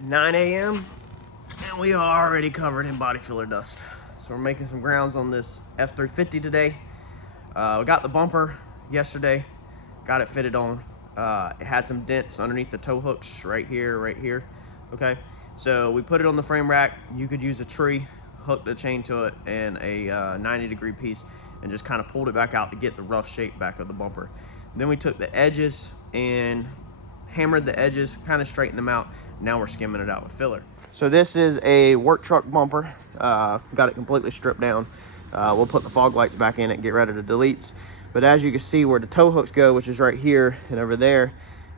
9 a.m. and we are already covered in body filler dust. So we're making some grounds on this F350 today. We got the bumper yesterday, got it fitted on. It had some dents underneath the tow hooks right here. Okay, so we put it on the frame rack. You could use a tree, hook the chain to it, and a 90-degree piece, and just kind of pulled it back out to get the rough shape back of the bumper. Then we took the edges and hammered the edges, kind of straightened them out. Now we're skimming it out with filler. So this is a work truck bumper. Got it completely stripped down. We'll put the fog lights back in it, get rid of the deletes. But as you can see where the tow hooks go, which is right here and over there,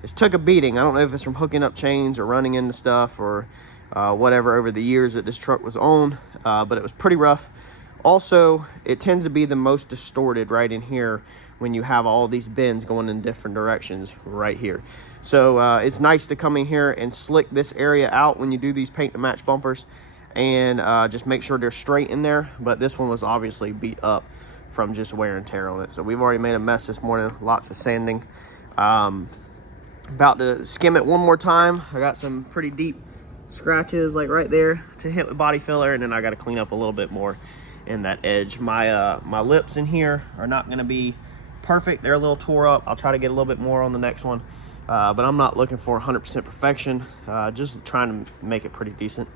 it's took a beating. I don't know if it's from hooking up chains or running into stuff or whatever over the years that this truck was on, but it was pretty rough. Also, it tends to be the most distorted right in here when you have all these bends going in different directions right here. So it's nice to come in here and slick this area out when you do these paint to match bumpers, and just make sure they're straight in there. But this one was obviously beat up from just wear and tear on it. So we've already made a mess this morning, lots of sanding. About to skim it one more time. I got some pretty deep scratches like right there to hit with body filler, and then I got to clean up a little bit more in that edge. My lips in here are not going to be perfect. They're a little tore up. I'll try to get a little bit more on the next one, but I'm not looking for 100% perfection, just trying to make it pretty decent.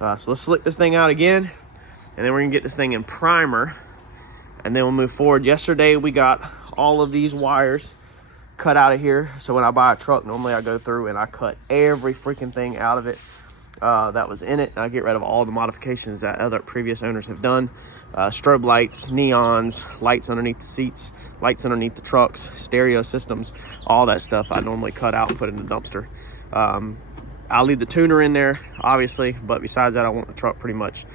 So let's slick this thing out again, and then we're gonna get this thing in primer, and then we'll move forward. Yesterday we got all of these wires cut out of here, so when I buy a truck, normally I go through and I cut every freaking thing out of it that was in it. I get rid of all the modifications that other previous owners have done. Strobe lights, neons, lights underneath the seats, lights underneath the trucks, stereo systems, all that stuff I normally cut out and put in the dumpster. I'll leave the tuner in there, obviously, but besides that, I want the truck pretty much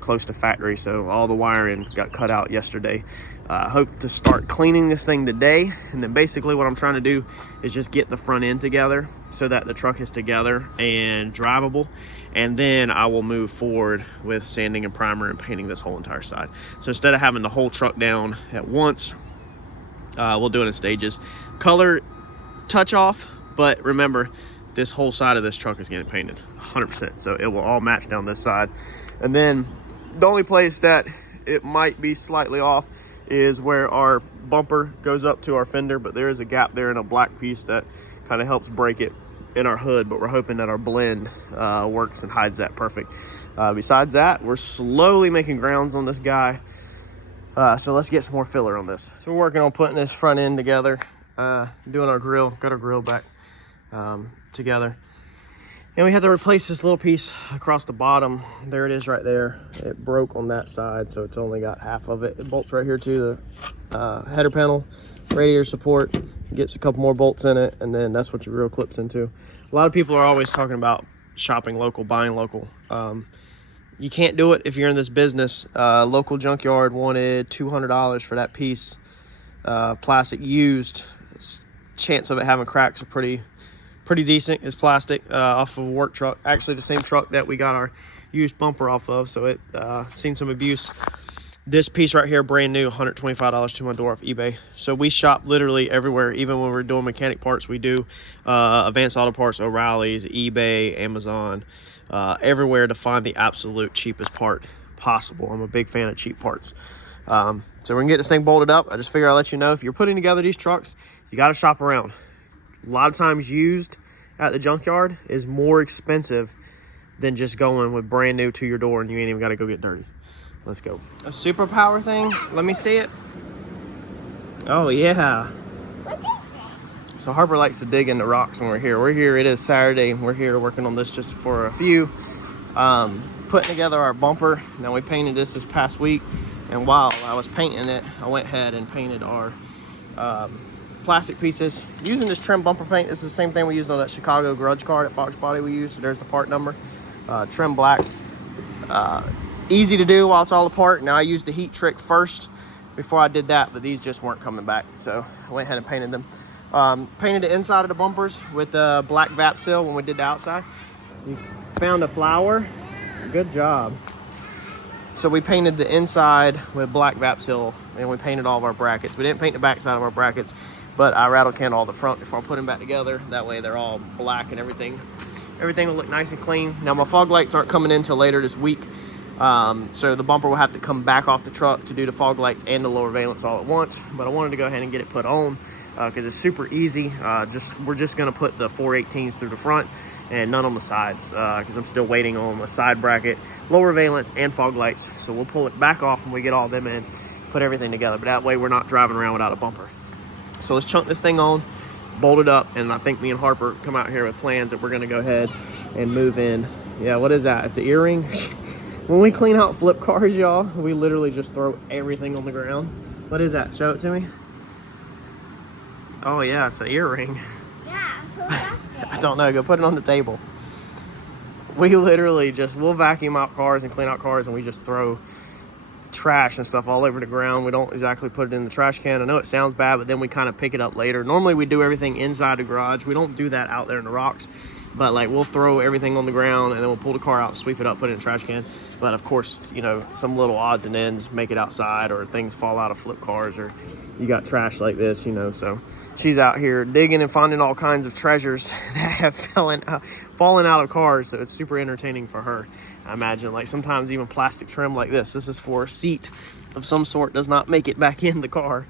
close to factory, so all the wiring got cut out yesterday. Hope to start cleaning this thing today, and then basically what I'm trying to do is just get the front end together so that the truck is together and drivable, and then I will move forward with sanding and primer and painting this whole entire side. So instead of having the whole truck down at once, we'll do it in stages. Color touch off, but remember, this whole side of this truck is getting painted 100%, so it will all match down this side. And then the only place that it might be slightly off is where our bumper goes up to our fender, but there is a gap there in a black piece that kind of helps break it in our hood, but we're hoping that our blend works and hides that perfect. Besides that, we're slowly making grounds on this guy, so let's get some more filler on this. So we're working on putting this front end together, doing our grill, got our grill back together, and we had to replace this little piece across the bottom. There it is right there. It broke on that side, so it's only got half of it. It bolts right here to the header panel, radiator support, gets a couple more bolts in it, and then that's what your grill clips into. A lot of people are always talking about shopping local, buying local. You can't do it if you're in this business. Local junkyard wanted $200 for that piece, plastic used. Chance of it having cracks are pretty decent. It's plastic, off of a work truck, actually the same truck that we got our used bumper off of, so it seen some abuse. This piece right here, brand new, $125 to my door off eBay. So we shop literally everywhere. Even when we're doing mechanic parts, we do Advanced Auto Parts, O'Reilly's, eBay, Amazon, everywhere to find the absolute cheapest part possible. I'm a big fan of cheap parts. So we're gonna get this thing bolted up. I just figure I'll let you know, if you're putting together these trucks, you got to shop around. A lot of times used at the junkyard is more expensive than just going with brand new to your door, and you ain't even got to go get dirty. Let's go. A superpower thing? Let me see it. Oh yeah. What is that? So Harper likes to dig into rocks when we're here. We're here, it is Saturday. We're here working on this just for a few. Putting together our bumper. Now we painted this past week, and while I was painting it, I went ahead and painted our plastic pieces using this trim bumper paint. This is the same thing we used on that Chicago grudge car at Fox Body we used. So there's the part number. Trim black. Easy to do while it's all apart. Now I used the heat trick first before I did that, but these just weren't coming back, so I went ahead and painted them. Painted the inside of the bumpers with the black VAP seal when we did the outside. You found a flower. Good job. So we painted the inside with black VAP seal, and we painted all of our brackets. We didn't paint the back side of our brackets, but I rattle canned all the front before I put them back together. That way they're all black and everything everything will look nice and clean. Now my fog lights aren't coming in till later this week. So the bumper will have to come back off the truck to do the fog lights and the lower valence all at once. But I wanted to go ahead and get it put on because it's super easy. We're just gonna put the 418s through the front and none on the sides because I'm still waiting on a side bracket, lower valence, and fog lights. So we'll pull it back off when we get all them in, put everything together. But that way we're not driving around without a bumper. So let's chunk this thing on, bolt it up, and I think me and Harper come out here with plans that we're gonna go ahead and move in. Yeah, what is that? It's an earring. When we clean out flip cars, y'all, we literally just throw everything on the ground. What is that? Show it to me. Oh yeah, it's an earring. Yeah, who got it? I don't know, go put it on the table. We literally we'll vacuum out cars and clean out cars, and we just throw trash and stuff all over the ground. We don't exactly put it in the trash can. I know it sounds bad, but then we kind of pick it up later. Normally we do everything inside the garage. We don't do that out there in the rocks. But like we'll throw everything on the ground and then we'll pull the car out, sweep it up, put it in a trash can. But of course, you know, some little odds and ends make it outside, or things fall out of flip cars, or you got trash like this, you know. So she's out here digging and finding all kinds of treasures that have fallen out of cars. So it's super entertaining for her. I imagine, like sometimes even plastic trim like this. This is for a seat of some sort, does not make it back in the car.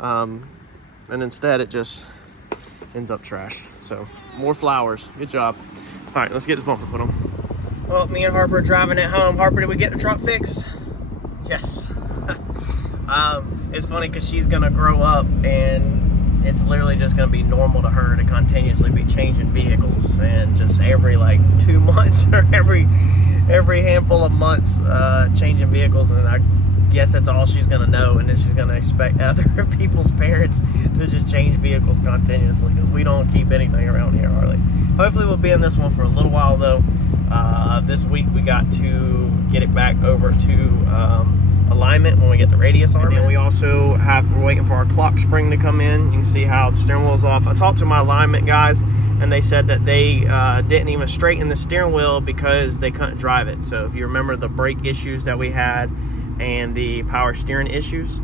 And instead it just ends up trash. So more flowers. Good job. All right, let's get this bumper put on. Well, me and Harper are driving it home. Harper, did we get the truck fixed? Yes. It's funny because she's gonna grow up and it's literally just gonna be normal to her to continuously be changing vehicles, and just every like 2 months or every handful of months changing vehicles. And I guess that's all she's gonna know, and then she's gonna expect other people's parents to just change vehicles continuously, because we don't keep anything around here hardly. Hopefully we'll be in this one for a little while though. This week we got to get it back over to alignment when we get the radius arm. And then we also we're waiting for our clock spring to come in. You can see how the steering wheel is off. I talked to my alignment guys and they said that they didn't even straighten the steering wheel because they couldn't drive it. So if you remember the brake issues that we had and the power steering issues,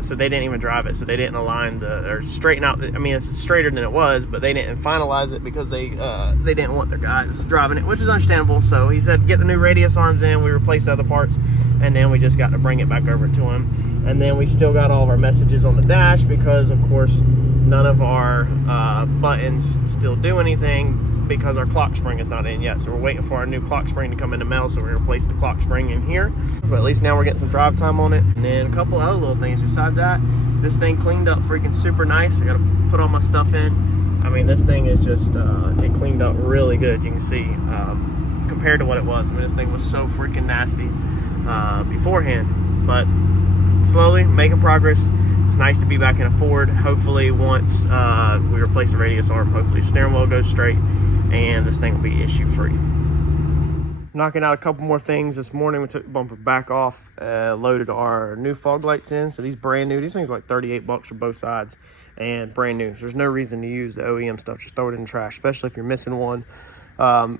so they didn't even drive it. So they didn't align or straighten out I mean, it's straighter than it was, but they didn't finalize it because they didn't want their guys driving it, which is understandable. So he said get the new radius arms in, we replaced the other parts, and then we just got to bring it back over to him. And then we still got all of our messages on the dash because of course none of our buttons still do anything because our clock spring is not in yet. So we're waiting for our new clock spring to come in the mail, so we're gonna replace the clock spring in here. But at least now we're getting some drive time on it. And then a couple other little things besides that. This thing cleaned up freaking super nice. I gotta put all my stuff in. I mean, this thing is just, it cleaned up really good, you can see, compared to what it was. I mean, this thing was so freaking nasty beforehand, but slowly making progress. It's nice to be back in a Ford. Hopefully once we replace the radius arm, hopefully the steering wheel goes straight and this thing will be issue free. Knocking out a couple more things this morning. We took the bumper back off, loaded our new fog lights in. So these brand new, these things are like 38 bucks for both sides and brand new. So there's no reason to use the OEM stuff. Just throw it in the trash, especially if you're missing one,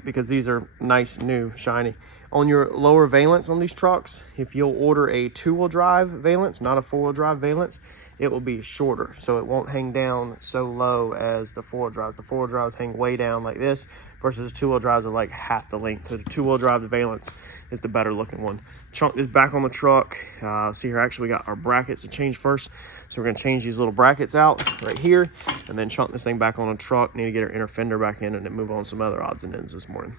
because these are nice, new, shiny. On your lower valence on these trucks, if you'll order a 2-wheel drive valence, not a 4-wheel drive valence, it will be shorter, so it won't hang down so low as the 4-wheel drives. The 4-wheel drives hang way down like this, versus 2-wheel drives are like half the length. So the 2-wheel drive, the valence, is the better looking one. Chunk this back on the truck. See here, actually we got our brackets to change first. So we're gonna change these little brackets out right here, and then chunk this thing back on the truck. Need to get our inner fender back in, and then move on some other odds and ends this morning.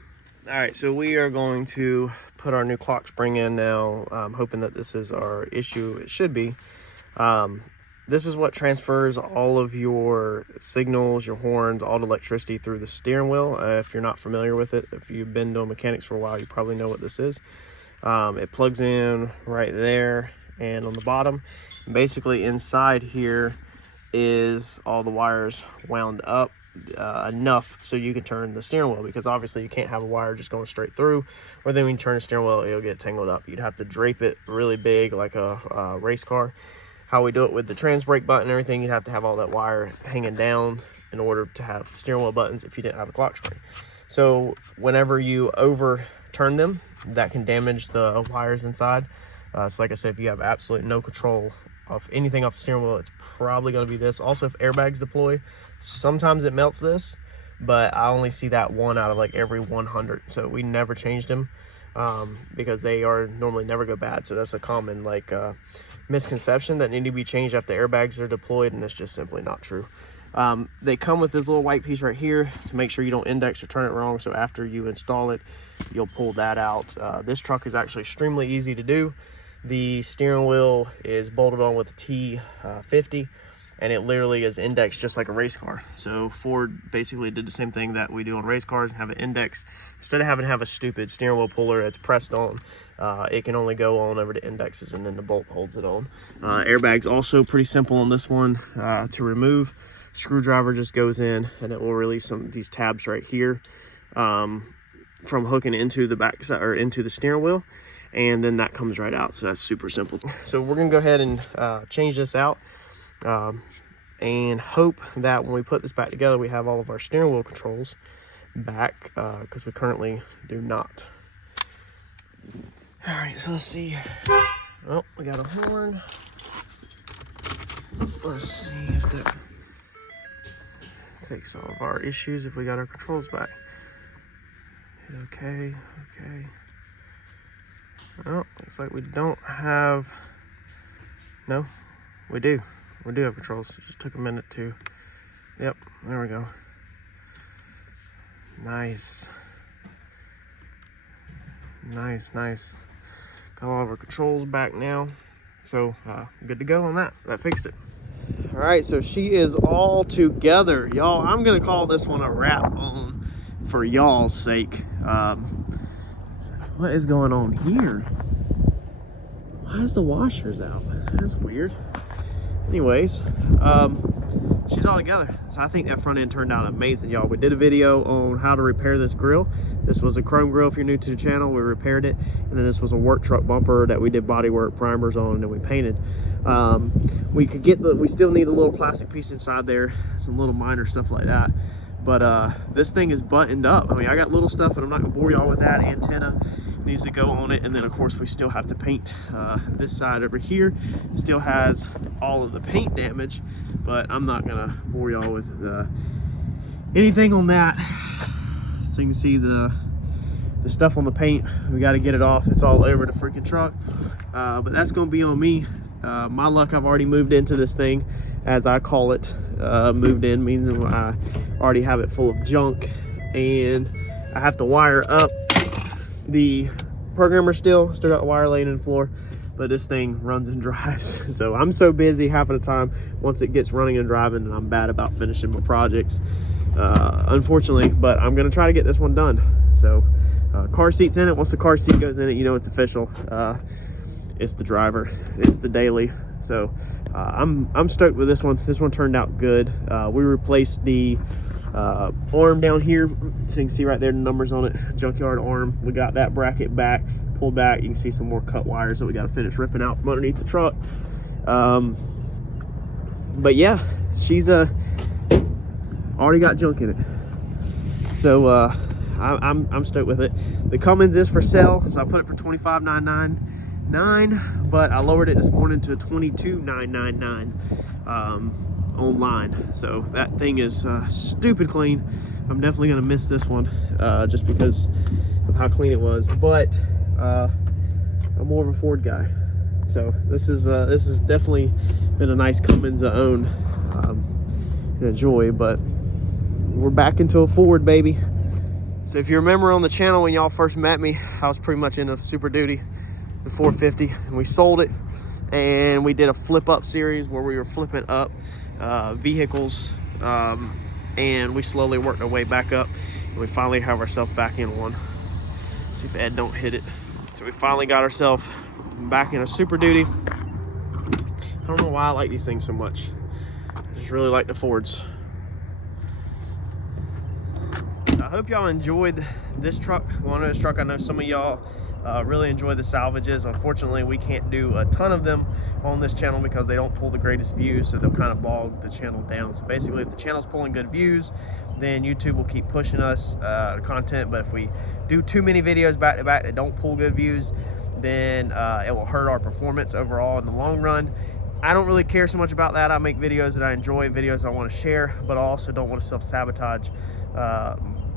All right, so we are going to put our new clock spring in now. I'm hoping that this is our issue. It should be. This is what transfers all of your signals, your horns, all the electricity through the steering wheel. If you're not familiar with it, if you've been doing mechanics for a while, you probably know what this is. It plugs in right there and on the bottom. Basically inside here is all the wires wound up enough so you can turn the steering wheel, because obviously you can't have a wire just going straight through, or then when you turn the steering wheel it'll get tangled up. You'd have to drape it really big like a race car. How we do it with the trans brake button and everything, you'd have to have all that wire hanging down in order to have steering wheel buttons if you didn't have a clock spring. So whenever you overturn them, that can damage the wires inside. So like I said, if you have absolutely no control of anything off the steering wheel, it's probably going to be this. Also, if airbags deploy, sometimes it melts this, but I only see that one out of like every 100. So we never changed them because they are normally never go bad. So that's a common like misconception that need to be changed after airbags are deployed, and it's just simply not true. They come with this little white piece right here to make sure you don't index or turn it wrong. So after you install it, you'll pull that out. This truck is actually extremely easy to do. The steering wheel is bolted on with a T50, and it literally is indexed just like a race car. So Ford basically did the same thing that we do on race cars and have it indexed. Instead of having to have a stupid steering wheel puller that's pressed on, it can only go on over the indexes, and then the bolt holds it on. Airbags also pretty simple on this one to remove. Screwdriver just goes in, and it will release some of these tabs right here from hooking into the back side or into the steering wheel, and then that comes right out. So that's super simple. So we're gonna go ahead and change this out and hope that when we put this back together, we have all of our steering wheel controls back, because we currently do not. All right, so let's see. Oh, we got a horn. Let's see if that fix all of our issues if we got our controls back. Okay. Oh, looks like we don't have. No, we do. We do have controls. It just took a minute to. Yep, there we go. Nice. Got all of our controls back now. So good to go on that. That fixed it. All right, so she is all together, y'all. I'm gonna call this one a wrap on for y'all's sake. What is going on here? Why is the washers out? That's weird. Anyways, she's all together. So I think that front end turned out amazing, y'all. We did a video on how to repair this grill. This was a chrome grill if you're new to the channel. We repaired it. And then this was a work truck bumper that we did body work primers on and then we painted. We still need a little plastic piece inside there, some little minor stuff like that. But this thing is buttoned up. I mean, I got little stuff, but I'm not gonna bore y'all with that. Antenna needs to go on it, and then of course we still have to paint this side over here. Still has all of the paint damage, but I'm not gonna bore y'all with anything on that. So you can see the stuff on the paint. We got to get it off. It's all over the freaking truck, but that's gonna be on me. My luck, I've already moved into this thing, as I call it. Moved in means I already have it full of junk, and I have to wire up the programmer. Still got the wire laying in the floor, but this thing runs and drives. So I'm so busy half of the time once it gets running and driving, and I'm bad about finishing my projects, unfortunately. But I'm gonna try to get this one done. So car seat's in it. Once the car seat goes in it, you know it's official. It's the driver, it's the daily. So I'm stoked with this one. This one turned out good. We replaced the arm down here, so you can see right there the numbers on it, junkyard arm. We got that bracket back, pulled back. You can see some more cut wires that we got to finish ripping out from underneath the truck. But yeah, she's already got junk in it. So I'm stoked with it. The Cummins is for sale, so I put it for $25,999, but I lowered it this morning to $22,999 online. So that thing is stupid clean. I'm definitely gonna miss this one just because of how clean it was. But I'm more of a Ford guy, so this is definitely been a nice Cummins to own and enjoy. But we're back into a Ford, baby. So if you remember on the channel when y'all first met me, I was pretty much into Super Duty, the 450, and we sold it, and we did a flip up series where we were flipping up vehicles, and we slowly worked our way back up, and we finally have ourselves back in one. See if Ed don't hit it. So we finally got ourselves back in a Super Duty. I don't know why I like these things so much. I just really like the Fords. I hope y'all enjoyed this truck, one of this truck. I know some of y'all really enjoy the Salvages. Unfortunately, we can't do a ton of them on this channel because they don't pull the greatest views, so they'll kind of bog the channel down. So basically, if the channel's pulling good views, then YouTube will keep pushing us content. But if we do too many videos back to back that don't pull good views, then it will hurt our performance overall in the long run. I don't really care so much about that. I make videos that I enjoy, videos I want to share, but I also don't want to self-sabotage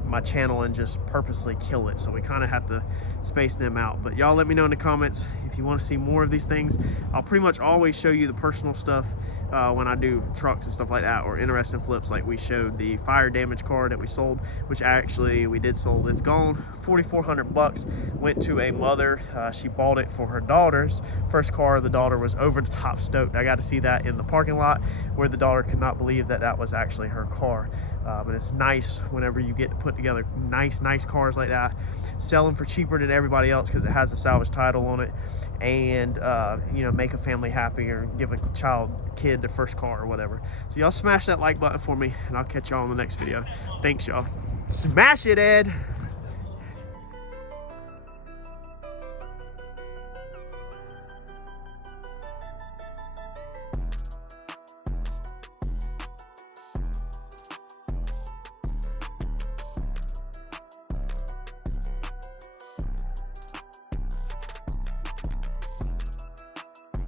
my channel and just purposely kill it. So we kind of have to space them out. But y'all let me know in the comments if you want to see more of these things. I'll pretty much always show you the personal stuff when I do trucks and stuff like that, or interesting flips like we showed the fire damage car that we sold, which actually we did sold. It's gone, 4,400 bucks. Went to a mother. She bought it for her daughter's first car. The daughter was over the top stoked. I got to see that in the parking lot where the daughter could not believe that that was actually her car. And it's nice whenever you get to put together nice cars like that, sell them for cheaper than everybody else because it has a salvage title on it, and you know, make a family happy or give a kid their first car or whatever. So y'all smash that like button for me, and I'll catch y'all in the next video. Thanks, y'all. Smash it, Ed.